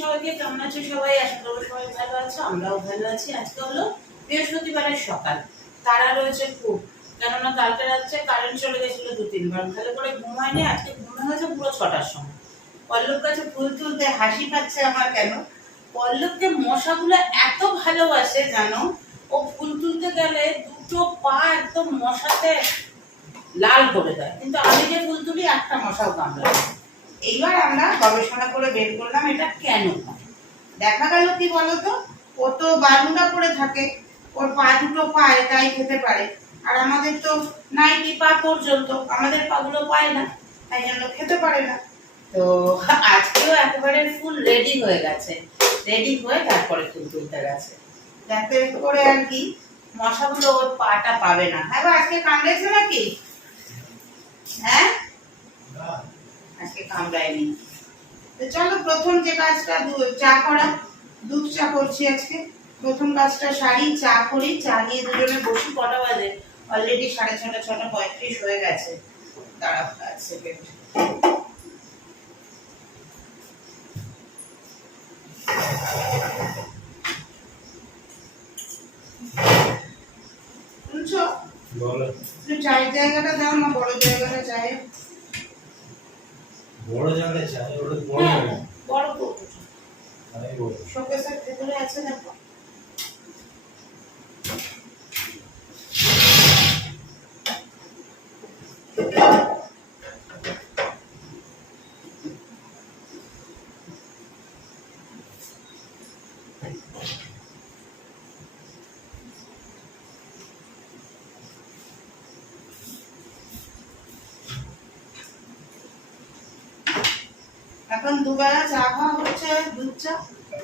সবাইকে কেমন আছো সবাই? আশা করব সবাই ভালো আছো, আমরাও ভালো আছি। আজকে হলো বৃহস্পতিবারের সকাল। তারা রয়েছে খুব। কেননা কালকে রাত্রে কারেন্ট চলে দু তিনবার। ভালো করে ঘুমায়নি, আজকে ঘুমে হয়েছে পুরো ছটার সময়। পল্লব কাছে ফুল তুলতে হাসি পাচ্ছে আমার কেন? পল্লবকে মশাগুলো এত ভালোবাসে, জানো? ও ফুল তুলতে গেলে দুটো পা একদম মশাতে লাল করে দেয়। কিন্তু আমি যে ফুল তুলি, একটা মশাও কামড়ায়। এইবার আমরা গবেষণা করে বের করলাম এটা কেন দেখা গেল কি বলতো? ও তো বালুটা পড়ে থাকে, ওর পা দুটো পায় তাই খেতে পারে। আর আমাদের তো নাইটি পা পর্যন্ত, আমাদের পাগুলো পায় না, তাই জন্য খেতে পারে না। তো আজকেও একেবারে ফুল রেডি হয়ে গেছে। রেডি হয়ে তারপরে ফুল তুলতে গেছে। যাতে করে আর কি, মশাগুলো ওর পাটা পাবে না। হ্যাঁ আজকে কামড়েছে নাকি? হ্যাঁ? আজকে কামড়ায়নি। তো চলো প্রথম যে কাজটা চা করা দুধ চা করছি আজকে। প্রথম কাজটা সারি চা করি চা নিয়ে দুজনে বসি কটা বাজে? অলরেডি সাড়ে ছটা ছটা পঁয়ত্রিশ হয়ে গেছে। দাঁড়া এক সেকেন্ড জায়গাটা দাও না বড় জায়গাটা চায়ের? বড় জায়গায় চাই ওটা বড় বড় জায়গা বড়। বলব শোকেসের ভেতরে আছে দেখো এখন দুবেলা চা খাওয়া হচ্ছে, দুধ চা।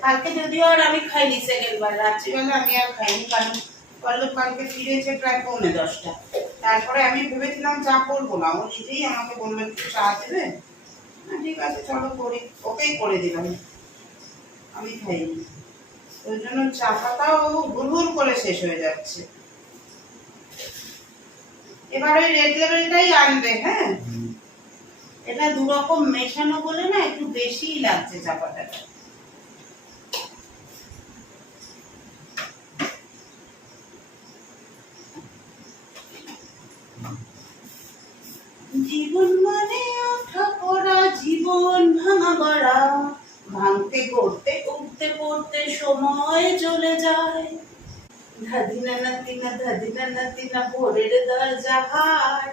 কালকে যদিও আর আমি খাইনি সেকেন্ড বার। রাত্রিবেলা আমি আর খাইনি, কারণ পল্লব কালকে ফিরেছে প্রায় পৌনে দশটা। তারপরে আমি ভেবেছিলাম চা করব না। ও নিজেই আমাকে বলল একটু চা দেবে? ঠিক আছে, চলো করি। ওকেই করে দিলাম। আমি খাইনি। ওই জন্য চা পাতাও গুড়গুড় করে শেষ হয়ে যাচ্ছে। এবার ওই রেড লেভেলটাই আনবে হ্যাঁ? এটা দু রকম মেশানো বলে না একটু বেশিই লাগছে চা পাতাটা জীবন মানে ওঠা পড়া, জীবন ভাঙা গড়া ভাঙতে করতে উঠতে, পড়তে সময় চলে যায়। ধাদিনা নাতিনা ধাদিনা নাতিনা ভোরের দরজা হাট।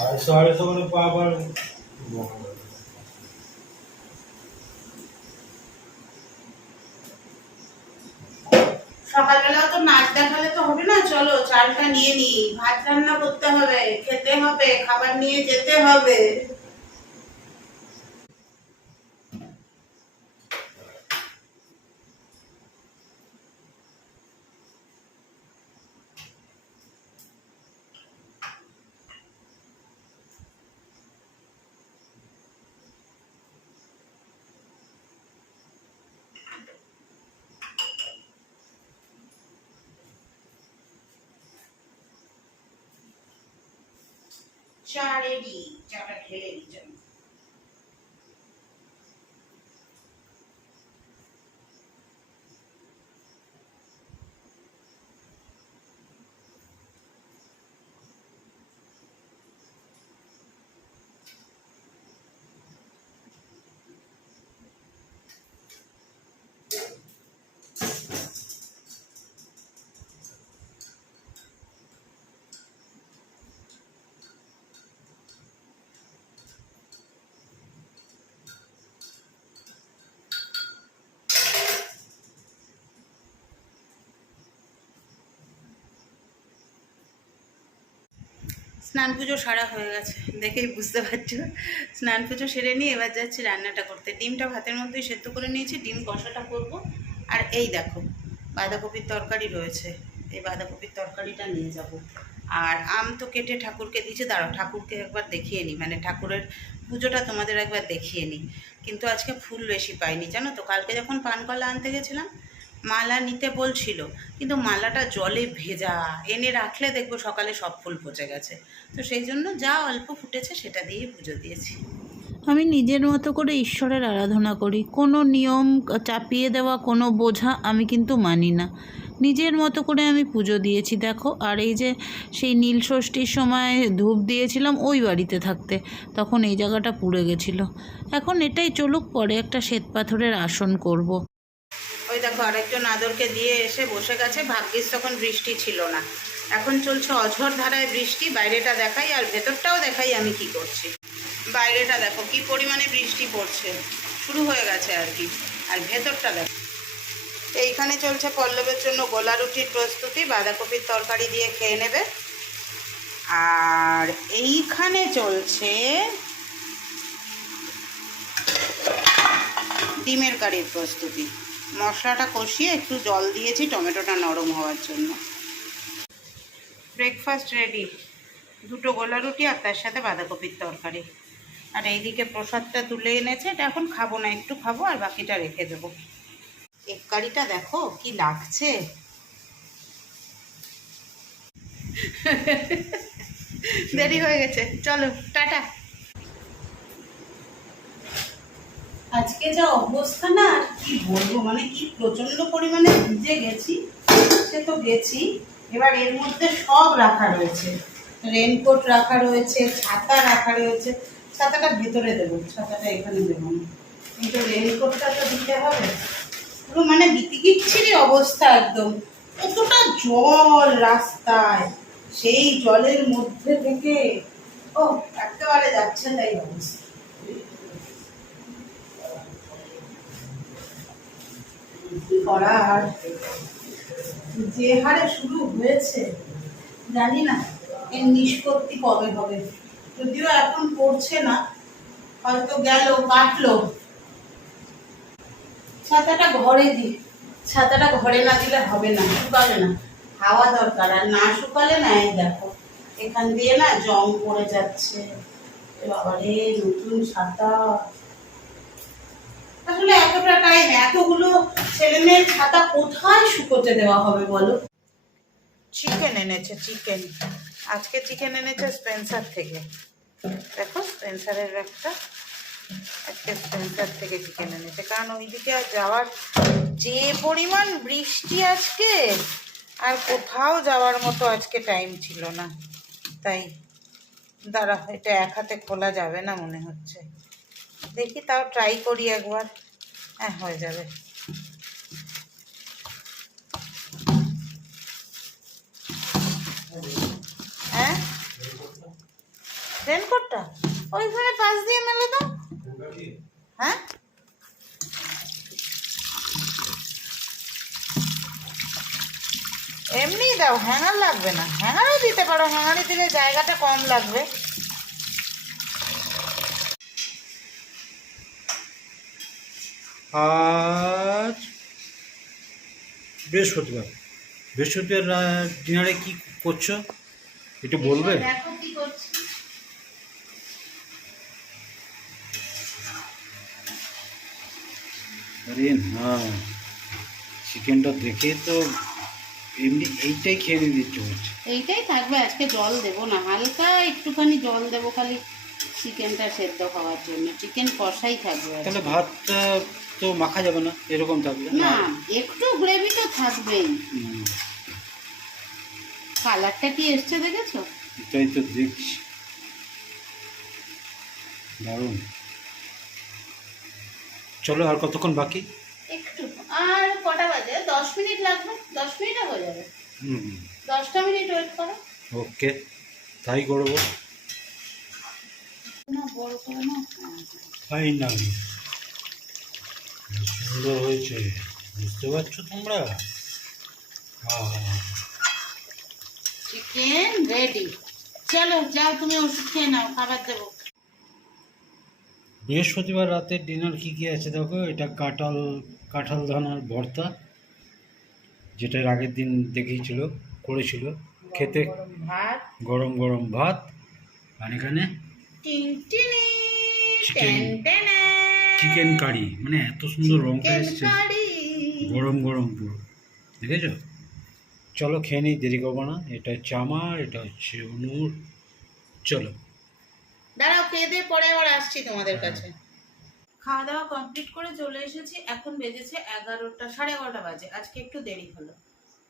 আড়াইশো আড়াইশো সকালবেলা তো নাচ দেখালে তো হবে না, চলো চালটা নিয়ে নি ভাত রান্না করতে হবে, খেতে হবে, খাবার নিয়ে যেতে হবে। চা রেডি চাটা ঢেলে দিই। স্নান পুজো সারা হয়ে গেছে, দেখেই বুঝতে পারছ। স্নান পুজো সেরে নিয়ে এবার যাচ্ছি রান্নাটা করতে। ডিমটা ভাতের মধ্যেই সেদ্ধ করে নিয়েছি, ডিম কষাটা করব। আর এই দেখো, বাঁধাকপির তরকারি রয়েছে, এই বাঁধাকপির তরকারিটা নিয়ে যাব। আর আম তো কেটে ঠাকুরকে দিয়েছে, দাঁড়াও, ঠাকুরকে একবার দেখিয়ে নিই মানে ঠাকুরের পুজোটা তোমাদের একবার দেখিয়ে নিই কিন্তু আজকে ফুল বেশি পাইনি, জানো তো? কালকে যখন পানকলা আনতে গেছিলাম মালা নিতে বলছিল, কিন্তু মালাটা জলে ভেজা। এনে রাখলে দেখব সকালে সব ফুল পচে গেছে। তো সেই জন্য যা অল্প ফুটেছে সেটা দিয়ে পুজো দিয়েছি। আমি নিজের মতো করে ঈশ্বরের আরাধনা করি। কোনো নিয়ম চাপিয়ে দেওয়া, কোনো বোঝা আমি কিন্তু মানি না। নিজের মতো করে আমি পুজো দিয়েছি, দেখো। আর এই যে সেই নীল ষষ্ঠীর সময় ধূপ দিয়েছিলাম ওই বাড়িতে থাকতে, তখন এই জায়গাটা পুড়ে গেছিল। এখন এটাই চলুক, পরে একটা শ্বেত পাথরের আসন করব। দেখো, আরেকজন আদরকে দিয়ে এসে বসে গেছে। ভাগ্যিস তখন বৃষ্টি ছিল না। এখন চলছে অঝোর ধারায় বৃষ্টি, বাইরেটা দেখাই আর ভেতরটাও দেখাই আমি কি করছি। বাইরেটা দেখো, কি পরিমাণে বৃষ্টি পড়ছে। শুরু হয়ে গেছে আর কি। আর ভেতরটা দেখো। এইখানে চলছে পল্লবের জন্য গোলা রুটির প্রস্তুতি, বাঁধাকপির তরকারি দিয়ে খেয়ে নেবে। আর এইখানে চলছে ডিমের কারির প্রস্তুতি। মশলাটা কষিয়ে একটু জল দিয়েছি টমেটোটা নরম হওয়ার জন্য। ব্রেকফাস্ট রেডি দুটো গোলা রুটি আর তার সাথে বাঁধাকপির তরকারি। আর এইদিকে প্রসাদটা তুলে এনেছে, এটা এখন খাব না, একটু খাব আর বাকিটা রেখে দেবো। এক কারিটা দেখো কি লাগছে। দেরি হয়ে গেছে, চলো, টাটা। আজকে যা অবস্থা না, আর কি বলব? মানে কি প্রচণ্ড পরিমাণে ভিজে গেছি, সে তো গেছি। এবার এর মধ্যে সব রাখা রয়েছে। রেনকোট রাখা রয়েছে, ছাতা রাখা রয়েছে। ছাতাটা ভেতরে দেবো, ছাতাটা এখানে দেবো না। কিন্তু রেনকোটটা তো দিতে হবে। পুরো মানে বিতিকিচ্ছিরি অবস্থা একদম। কতটা জল রাস্তায়, সেই জলের মধ্যে থেকে। ও, একেবারে যাচ্ছে তাই অবস্থা। কি করার যে হারে শুরু হয়েছে, জানি না, এর নিষ্পত্তি কবে হবে। যদিও এখন পড়ছে না, হয়তো গেল, কাটলো। ছাতাটা ঘরে দি। ছাতাটা ঘরে না দিলে হবে না, শুকাবে না। হাওয়া দরকার, আর না শুকালে না, এই দেখো, এখান দিয়ে না জং পড়ে যাচ্ছে। বাবারে, নতুন ছাতা। আসলে এতটা টাইম এতগুলো ছেলে মেয়ের ছাতা কোথায় শুকোতে দেওয়া হবে বলো? চিকেন এনেছে চিকেন আজকে চিকেন এনেছে স্পেন্সার থেকে। দেখো স্পেন্সারের একটা, আজকে স্পেন্সার থেকে চিকেন এনেছে। কারণ ওইদিকে আর যাওয়ার যে পরিমাণ বৃষ্টি আজকে, আর কোথাও যাওয়ার মতো আজকে টাইম ছিল না। তাই দাঁড়া এটা এক হাতে খোলা যাবে না মনে হচ্ছে। দেখি তাও ট্রাই করি একবার। হ্যাঁ হয়ে যাবে। হ্যাঁ? রেনকোটটা? ওইখানে পাশ দিয়ে মেলে দাও। হ্যাঁ? এমনি দাও, হ্যাঙ্গার লাগবে না। হ্যাঙ্গারও দিতে পারো, হ্যাঙ্গারে দিলে জায়গাটা কম লাগবে। আজ বৃহস্পতিবার। বৃহস্পতিবার ডিনারে কি করছ? একটু বলবে? করছি। আরে না চিকেনটা দেখে তো এমনি এইটাই খেয়ে নিতে ইচ্ছে করছে এইটাই থাকবে আজকে জল দেবো না হালকা একটুখানি জল দেবো খালি। চিকেনটা সেদ্ধ হওয়ার জন্য। চিকেন কষাই থাকবে তাহলে ভাতটা তো মাখা যাবে না এরকম থাকবে? না একটু গ্রেভি তো থাকবেই। কালারটা কি এসছে দেখেছ? এটাই তো দেখছি। দারুণ। চলো আর কতক্ষণ বাকি? একটু আর কটা বাজে? দশ মিনিট লাগবে দশ মিনিটও হয়ে যাবে। হুম। দশটা মিনিট ওয়েট করো। ওকে তাই করব। ফাইনালি সুন্দর হয়েছে। বুঝতে পারছ তোমরা? চিকেন রেডি চলো যাও তুমি ওষুধ খেয়ে নাও খাবার দেবো। বৃহস্পতিবার রাতের ডিনার কি কি আছে দেখো? এটা কাঁঠাল কাঁঠাল দানার ভর্তা যেটা এর আগের দিন দেখিয়েছিল করেছিল। খেতে গরম গরম গরম ভাত। আর এখানে টিনটিনি। Chicken curry. মানে এত সুন্দর রংটা এসছে। গরম গরম পুরো। দেখেছ? চলো খেয়ে নিই দেরি করব না। এটা হচ্ছে আমার এটা হচ্ছে অনুর। চলো। দাঁড়াও খেয়ে দিয়ে পরে আবার আসছি তোমাদের কাছে। খাওয়া দাওয়া কমপ্লিট করে চলে এসেছি। এখন বেজেছে এগারোটা সাড়ে এগারোটা বাজে। আজকে একটু দেরি হলো।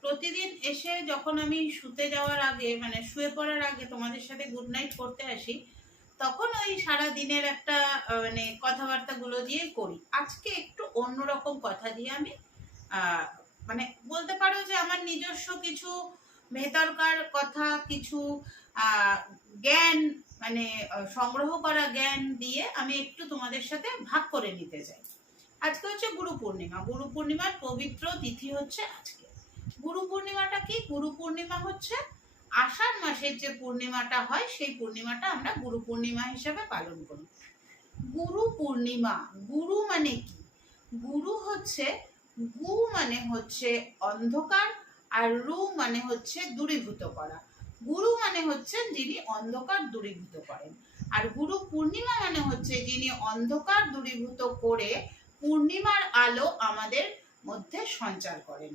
প্রতিদিন এসে যখন আমি শুতে যাওয়ার আগে মানে শুয়ে পড়ার আগে তোমাদের সাথে গুড নাইট করতে আসি তখন ওই সারা দিনের একটা মানে কথাবার্তাগুলো দিয়ে করি। আজকে একটু অন্যরকম কথা দিয়ে আমি মানে বলতে পারো যে আমার নিজস্ব কিছু ভেতরকার কথা, কিছু জ্ঞান মানে সংগ্রহ করা জ্ঞান দিয়ে আমি একটু তোমাদের সাথে ভাগ করে নিতে চাই। আজকে হচ্ছে গুরু পূর্ণিমা। গুরু পূর্ণিমার পবিত্র তিথি হচ্ছে আজকে। গুরু পূর্ণিমাটা কি? গুরু পূর্ণিমা হচ্ছে আষাঢ় মাসের যে পূর্ণিমাটা হয়, সেই পূর্ণিমাটা আমরা গুরু পূর্ণিমা হিসেবে পালন করি। গুরু পূর্ণিমা, গুরু মানে কি? গুরু হচ্ছে, গু মানে হচ্ছে অন্ধকার আর রু মানে হচ্ছে দূরীভূত করা। গুরু মানে হচ্ছেন যিনি অন্ধকার দূরীভূত করেন। আর গুরু পূর্ণিমা মানে হচ্ছে যিনি অন্ধকার দূরীভূত করে পূর্ণিমার আলো আমাদের মধ্যে সঞ্চার করেন।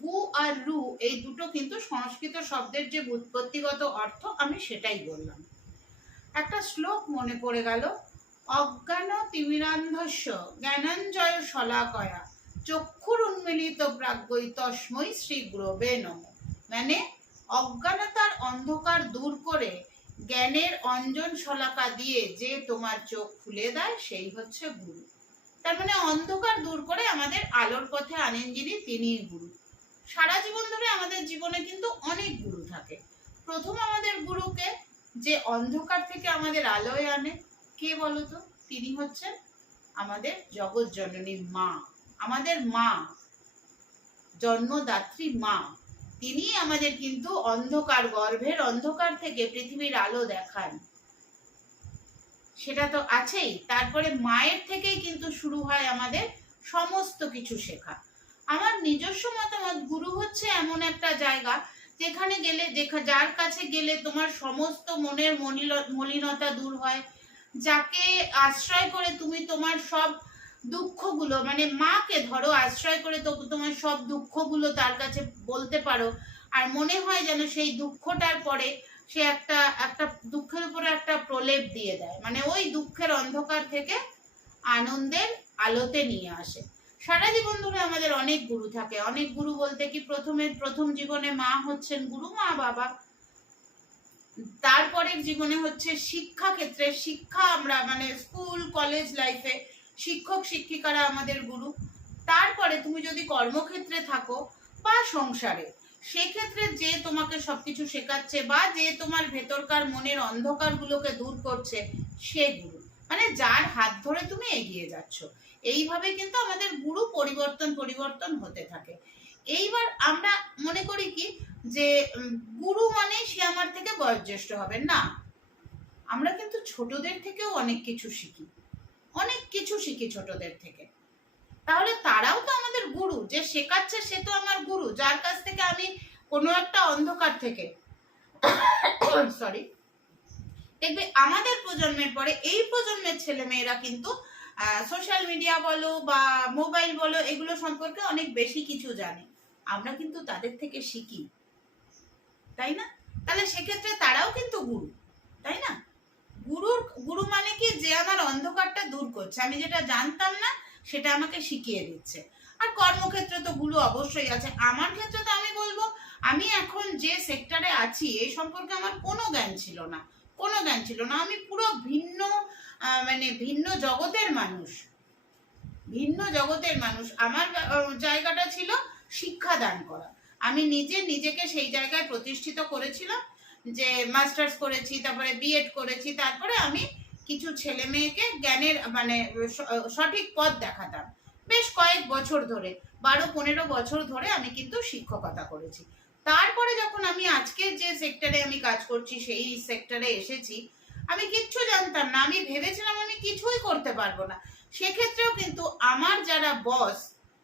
গু আর রু এই দুটো কিন্তু সংস্কৃত শব্দের যে উৎপত্তিগত অর্থ, আমি সেটাই বললাম। একটা শ্লোক মনে পড়ে গেল, অজ্ঞান তিমিরান্ধস্য জ্ঞানাঞ্জয় শলাকয়া চক্ষুর উন্মিলিত প্রাজ্ঞই তস্মৈ শ্রী গুরবে নম। মানে অজ্ঞানতার অন্ধকার দূর করে জ্ঞানের অঞ্জন শলাকা দিয়ে যে তোমার চোখ খুলে দেয়, সেই হচ্ছে গুরু। তার মানে অন্ধকার দূর করে আমাদের আলোর পথে আনেন যিনি, তিনিই গুরু। সারা জীবন ধরে আমাদের জীবনে কিন্তু অনেক গুরু থাকে। প্রথম আমাদের গুরুকে যে অন্ধকার থেকে আমাদের আলোয় আনে, কে বলতো তিনি হচ্ছেন আমাদের জগৎ জননী মা, আমাদের মা, জন্মদাত্রী মা। তিনি আমাদের কিন্তু অন্ধকার গর্ভের অন্ধকার থেকে পৃথিবীর আলো দেখান। সেটা তো আছেই। তারপরে মায়ের থেকেই কিন্তু শুরু হয় আমাদের সমস্ত কিছু শেখা। আমার নিজস্ব মতামত, গুরু হচ্ছে এমন একটা জায়গা যেখানে গেলে যার কাছে গেলে তোমার সমস্ত মনের মলিনতা দূর হয়। যাকে আশ্রয় করে তুমি তোমার সব দুঃখগুলো মানে মাকে ধরো, আশ্রয় করে তো, তোমার সব দুঃখগুলো তার কাছে বলতে পারো। আর মনে হয় যেন সেই দুঃখটার পরে সে একটা একটা দুঃখের উপরে একটা প্রলেপ দিয়ে দেয়। মানে ওই দুঃখের অন্ধকার থেকে আনন্দের আলোতে নিয়ে আসে। সারা জীবন ধরে আমাদের অনেক গুরু থাকে। অনেক গুরু বলতে কি প্রথমে প্রথম জীবনে মা হচ্ছেন গুরু, মা বাবা। তারপরের জীবনে হচ্ছে শিক্ষা ক্ষেত্রে, শিক্ষা আমরা মানে স্কুল, কলেজ লাইফে শিক্ষক, শিক্ষিকারা আমাদের গুরু। তারপরে তুমি যদি কর্মক্ষেত্রে থাকো বা সংসারে, সেক্ষেত্রে যে তোমাকে সবকিছু শেখাচ্ছে বা যে তোমার ভেতরকার মনের অন্ধকারগুলোকে দূর করছে, সে গুরু। মানে যার হাত ধরে তুমি এগিয়ে যাচ্ছ। এইভাবে কিন্তু আমাদের গুরু পরিবর্তন পরিবর্তন হতে থাকে। এইবার আমরা মনে করি কি? যে গুরু মানে সে আমার থেকে বয়োজ্যেষ্ঠ হবে না, আমরা কিন্তু ছোটদের থেকেও অনেক কিছু শিখি। অনেক কিছু শিখি ছোটদের থেকে। তাহলে তারাও তো আমাদের গুরু। যে শেখাচ্ছে সে তো আমার গুরু। যার কাছ থেকে আমি কোনো একটা অন্ধকার থেকে সরি দেখবে আমাদের প্রজন্মের পরে এই প্রজন্মের ছেলে মেয়েরা কিন্তু সোশ্যাল মিডিয়া বলো বা মোবাইল বলো, এগুলো সম্পর্কে অনেক বেশি কিছু জানে। আমরা কিন্তু তাদের থেকে শিখি। তাই না? তাহলে সেক্ষেত্রে তারাও কিন্তু গুরু, তাই না? গুরুর, গুরু মানে কি? যে আমার অন্ধকারটা দূর করছে। আমি যেটা জানতাম না, সেটা আমাকে শিখিয়ে দিচ্ছে। আর কর্মক্ষেত্রে তো গুরু অবশ্যই আছে। আমার ক্ষেত্রে তো আমি বলব, আমি এখন যে সেক্টরে আছি এই সম্পর্কে আমার কোনো জ্ঞান ছিল না। কোনো জ্ঞান ছিল না। আমি পুরো ভিন্ন মানে ভিন্ন জগতের মানুষ। ভিন্ন জগতের মানুষ। আমার জায়গাটা ছিল শিক্ষাদান করা। আমি নিজে নিজেকে সেই জায়গায় প্রতিষ্ঠিত করেছিলাম, যে মাস্টার্স করেছি, তারপরে বিএড করেছি, তারপরে আমি কিছু ছেলে মেয়েকে জ্ঞানের মানে সঠিক পথ দেখাতাম। বেশ কয়েক বছর ধরে, বারো পনেরো বছর ধরে আমি কিন্তু শিক্ষকতা করেছি। তারপরে যখন আমি আজকের যে সেক্টরে আমি কাজ করছি, সেই সেক্টরে এসেছি, আমি কিচ্ছু জানতাম না। আমি ভেবেছিলাম আমি কিছুই করতে পারব না। সেক্ষেত্রেও কিন্তু আমার যারা বস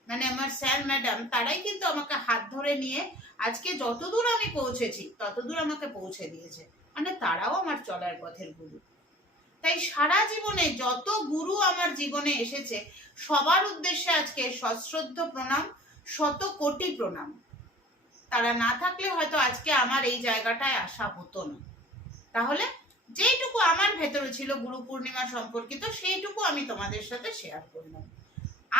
মানে আমার স্যার ম্যাডাম তারাই কিন্তু আমাকে হাত ধরে নিয়ে আজকে যতদূর আমি পৌঁছেছি, ততদূর আমাকে পৌঁছে দিয়েছে। মানে তারাও আমার চলার পথের গুরু। তাই সারা জীবনে যত গুরু আমার জীবনে এসেছে, সবার উদ্দেশ্যে আজকে সশ্রদ্ধ প্রণাম শত কোটি প্রণাম। তারা না থাকলে হয়তো আজকে আমার এই জায়গাটায় আসা হতো না। তাহলে যেইটুকু আমার ভেতরে ছিল গুরু পূর্ণিমা সম্পর্কিত, সেইটুকু আমি তোমাদের সাথে শেয়ার করলাম।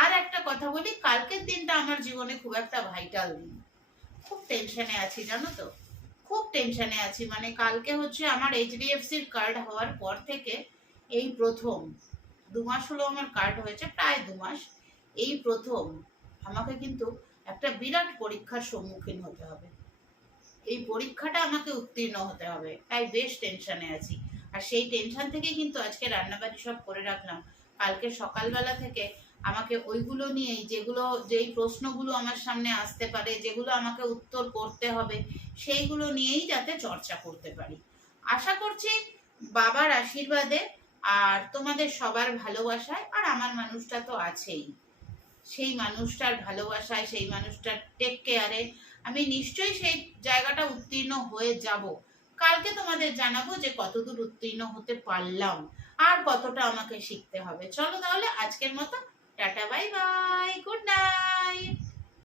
আর একটা কথা বলি, কালকের দিনটা আমার জীবনে খুব একটা ভাইটাল দিন। খুব টেনশনে আছি, জানো তো? খুব টেনশনে আছি। মানে কালকে হচ্ছে আমার এইচডিএফসির কার্ড হওয়ার পর থেকে এই প্রথম দু মাস হলো আমার কার্ড হয়েছে, প্রায় দু মাস এই প্রথম আমাকে কিন্তু একটা বিরাট পরীক্ষার সম্মুখীন হতে হবে। এই পরীক্ষাটা আমাকে উত্তীর্ণ হতে হবে। তাই বেশ টেনশনে আছি। আর সেই টেনশন থেকেই কিন্তু আজকে রান্নাবাড়ি সব করে রাখলাম। কালকে সকালবেলা থেকে আমাকে ওইগুলো নিয়েই যেগুলো, যেই প্রশ্নগুলো আমার সামনে আসতে পারে, যেগুলো আমাকে উত্তর করতে হবে, সেইগুলো নিয়েই যাতে চর্চা করতে পারি। আশা করছি বাবার আশীর্বাদে আর তোমাদের সবার ভালোবাসায় আর আমার মানুষটা তো আছেই। সেই মানুষটার ভালোবাসায়, সেই মানুষটার টেক কেয়ারে আমি নিশ্চয়ই সেই জায়গাটা উত্তীর্ণ হয়ে যাব। কালকে তোমাদের জানাব যে কতদূর উত্তীর্ণ হতে পারলাম আর কতটা আমাকে শিখতে হবে। চলো তাহলে আজকের মতো, tata bye bye good night